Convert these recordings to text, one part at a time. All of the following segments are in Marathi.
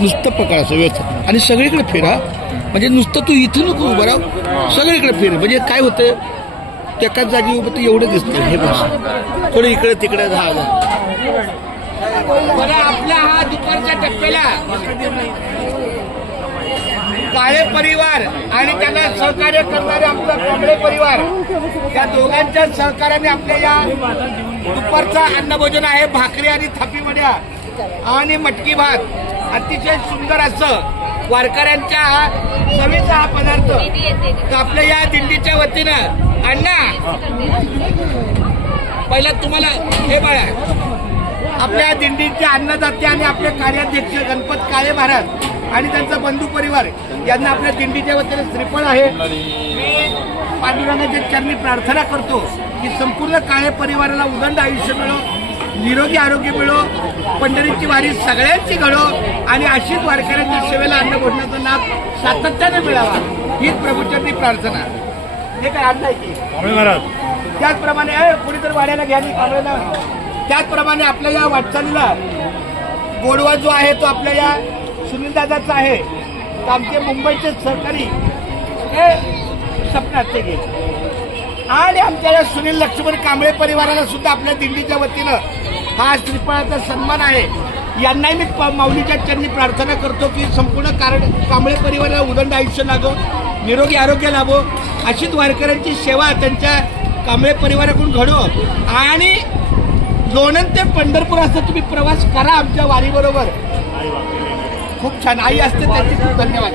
नुसतं पकडायचं व्यवस्थित आणि सगळीकडे फिरा. म्हणजे नुसतं तू इथं नको उभं राहा, सगळीकडे फिर. म्हणजे काय होतं एकाच जागी उभं तर एवढं दिसतं. हे बस थोडं इकडे तिकडे झालं. बरं, आपल्या हा दुपारच्या टप्प्याला काळे परिवार आणि त्यांना सहकार्य करणारे आपला कांबळे परिवार या दोघांच्या सहकार्याने आपल्या या दुपारचा अन्नभोजन आहे. भाकरी आणि थापी वड्या आणि मटकी भात अतिशय सुंदर असं वारकऱ्यांच्या चवीचा हा पदार्थ तर आपल्या या दिंडीच्या वतीनं. अण्णा पहिला तुम्हाला हे बाळा आपल्या दिंडीचे अन्नदाते आणि आपले कार्याध्यक्ष गणपत काळे महाराज आणि त्यांचा बंधू परिवार यांना आपल्या दिंडीच्या वतीने श्रीफळ आहे. मी पांडुरंगाच्या चरणी प्रार्थना करतो की संपूर्ण काळे परिवाराला उदंड आयुष्य मिळो, निरोगी आरोग्य मिळो, पंढरीची वारी सगळ्यांची घडो आणि अशीच वारकऱ्यांच्या सेवेला अन्न भोजनाचा लाभ सातत्याने मिळावा हीच प्रभूचरणी प्रार्थना. हे काय अन्न आहे की त्याचप्रमाणे कोणीतरी वाड्याला घ्या कांबळेला. त्याचप्रमाणे आपल्या या वाटचालीला गोडवा जो आहे तो आपल्या या सुनील दादाचा आहे. तर आमचे मुंबईचे सहकारी हे सपनात ते गेले आणि आमच्या या सुनील लक्ष्मण कांबळे परिवाराला सुद्धा आपल्या दिंडीच्या वतीनं हा श्रीफळाचा सन्मान आहे. यांनाही मी माऊलीच्या चरणी प्रार्थना करतो की संपूर्ण कांबळे परिवाराला उदंड आयुष्य लाभो, निरोगी आरोग्य लाभो, अशीच वारकऱ्यांची सेवा त्यांच्या कांबळे परिवाराकडून घडो आणि लोणंद ते पंढरपूर असा तुम्ही प्रवास करा आमच्या वारीबरोबर. खूप छान आई असते त्यांची खूप धन्यवाद.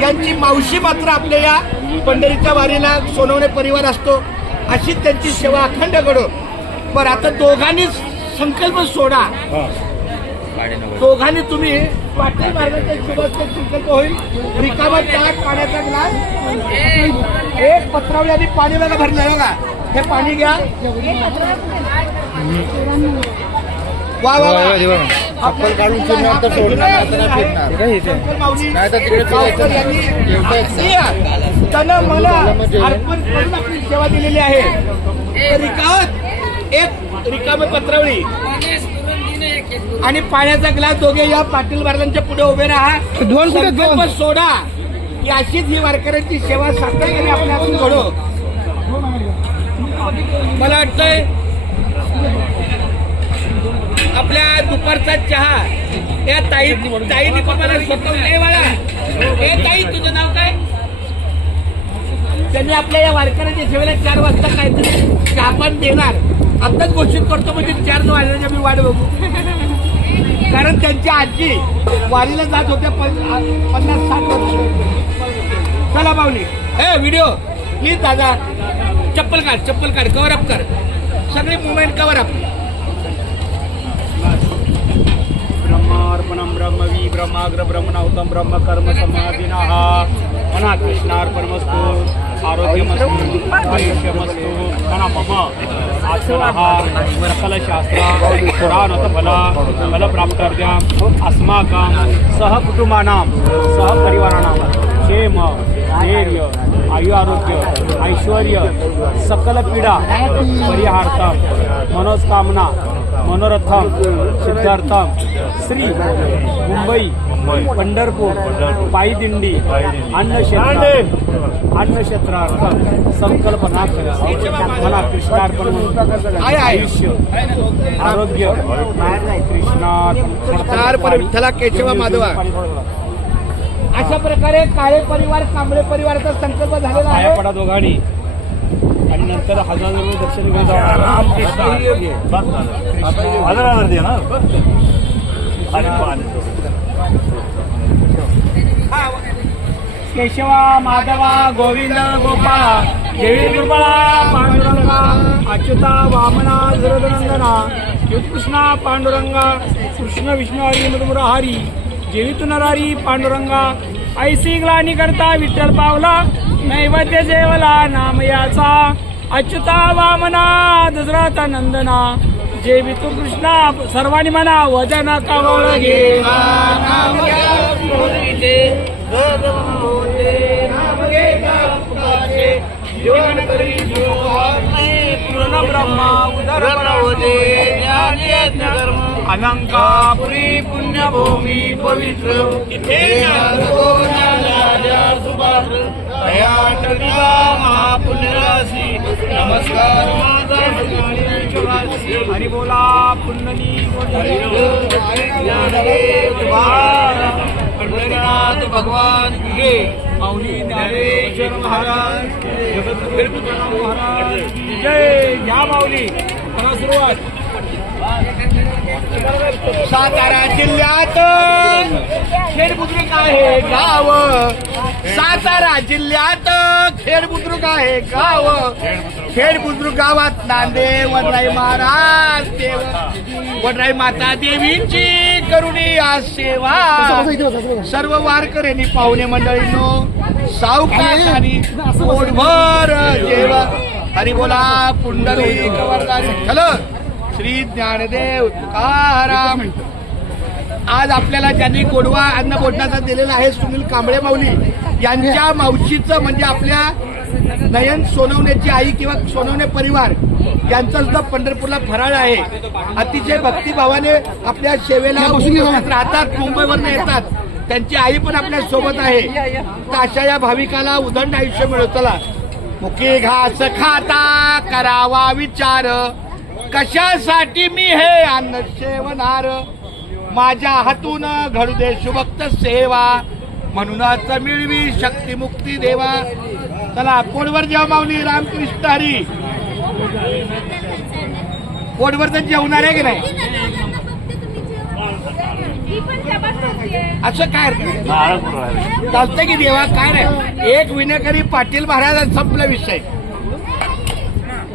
त्यांची मावशी मात्र आपल्या या पंढरीच्या वारीला सोनवणे परिवार असतो. अशीच त्यांची सेवा अखंड घडो. बरं, आता दोघांनी संकल्प सोडा. दोघांनी तुम्ही पाटील मार्गाचा शुभाचा संकल्प होईल. रिकामा ताट, पाण्याचा ग्लास, एक पत्रावळी आणि पाणी बघा भरलं बघा. हे पाणी घ्या. वा वा आपण काढून फिरणार तर सोडणार त्यानं मला अर्पण करून आपली सेवा दिलेली आहे. एक रिकामी पत्रावळी आणि पाण्याचा ग्लास दोघे या पाटील महाराजांच्या पुढे उभे राहा. संकल्प सोडा की अशीच ही वारकऱ्यांची सेवा सातत्याने आपल्या हातून घडो. मला वाटतंय आपल्या दुपारचा चहा या ताईने मला स्वतः नाही वाळा. हे ताई तुझं नाव काय? त्यांनी आपल्या या वारकऱ्याच्या सेवेला 4 वाजता काहीतरी चहा पण देणार. आताच घोषित करतो म्हणजे 4 वाजण्याच्या मी वाट बघू. कारण त्यांची आजी वारीला जात होत्या 50-60 वर्ष. चला पाहुणे हे व्हिडिओ प्लीज दादा चप्पल काढ कव्हर अप कर सगळी मुवमेंट कव्हर अप. ब्रह्मार्पणम ब्रह्मवी ब्रह्माग्र ब्रह्मणाहुतम ब्रह्म कर्म समाधिनः मना कृष्णार्पणमस्तु आरोग्यमस्तु आयुष्यमस्तु मम आत्मनः सकलशास्त्रा पुराणतफला फलप्राप्त्यर्थम् अस्माकं सहकुटुंबानां सहपरिवाराणां क्षेम धैर्य आयु आरोग्य ऐश्वर्य सकल पीडा परिहार्थं मनोकामना मनोरथम सिद्धार्थम श्री मुंबई पंढरपूर पायी दिंडी अन्नक्षेत्रार्थम संकल्पना मला कृष्णार्पण आयुष्य आरोग्य कृष्णार्पण केशवा माधवा. अशा प्रकारे काळे परिवार कांबळे परिवाराचा संकल्प झालेला आहे. पडा दोघांनी आणि नंतर हजार दर्शन घेऊन केशवा माधवा गोविंद गोपाळा देवी कृपळा पांडुरंगा अच्युता वामना जरदनंदना युत्कृष्णा पांडुरंगा कृष्ण विष्णू हरी मधुर हरी जेवितू नरारी पांडुरंगा ऐसी ग्लानी करता विठ्ठल पावला नैवेद्य जेवला नाम याचा अच्युता वामना दशरथ नंदना जेवितू कृष्णा सर्वांनी म्हणा वजन कवळ घे जीवन करी पूर्ण ब्रह्मा उदर रणवदे ज्ञान यज्ञ कर्म अनंकापुरी पुण्यभूमी पवित्र तिथे ज्ञानगो ज्ञानाच्या सुपात्र दया करुणा महापुण्यराशी नमस्कार माझा सकाळी हरी बोला पुण्यनी ज्ञानदेव तुकाराम पंढरीनाथ भगवान की जय. माऊली ज्ञानेश्वर महाराज जगद्गुरु तुकाराम महाराज की जय. घ्या माऊली करा सुरुवात. सातारा जिल्ह्यात खेड बुद्रुक आहे गाव. सातारा जिल्ह्यात खेड बुद्रुक आहे गाव. खेड बुद्रुक गावात नांदे वडराई महाराज देव. वडराई माता देवींची करुणी आज सेवा. सर्व वारकऱ्यांनी पाहुणे मंडळींनो सावकाश आणि पोटभर जेवा. हरी बोला पुंडलिक वरदानी विठ्ठल श्री ज्ञानदेव तुकाराम. आज आपल्याला ज्यांनी गोडवा अन्न भोजनाचा दिलेला आहे सुनील कांबळे माऊली यांच्या मावशीचं म्हणजे आपल्या नयन सोनवण्याची आई किंवा सोनवणे परिवार यांचा सुद्धा पंढरपूरला फराळ आहे. अतिशय भक्तिभावाने आपल्या सेवेला उपस्थित राहतात. मुंबईवरनं येतात. त्यांची आई पण आपल्या सोबत आहे. तर अशा या भाविकाला उदंड आयुष्य मिळो. चला मुकी घास खाता करावा विचार. कशासाठी मी हे अन्न सेवनार. माझ्या हातून घडू दे शुभक्त सेवा. म्हणूनच मिळवी शक्ती मुक्ती देवा. चला पोटभर जेवा माऊली. रामकृष्ण हरी. पोटभर तर जेवणार आहे की नाही असं काय चालतंय की देवा काय नाही. एक विनेकरी पाटील महाराज संपला विषय.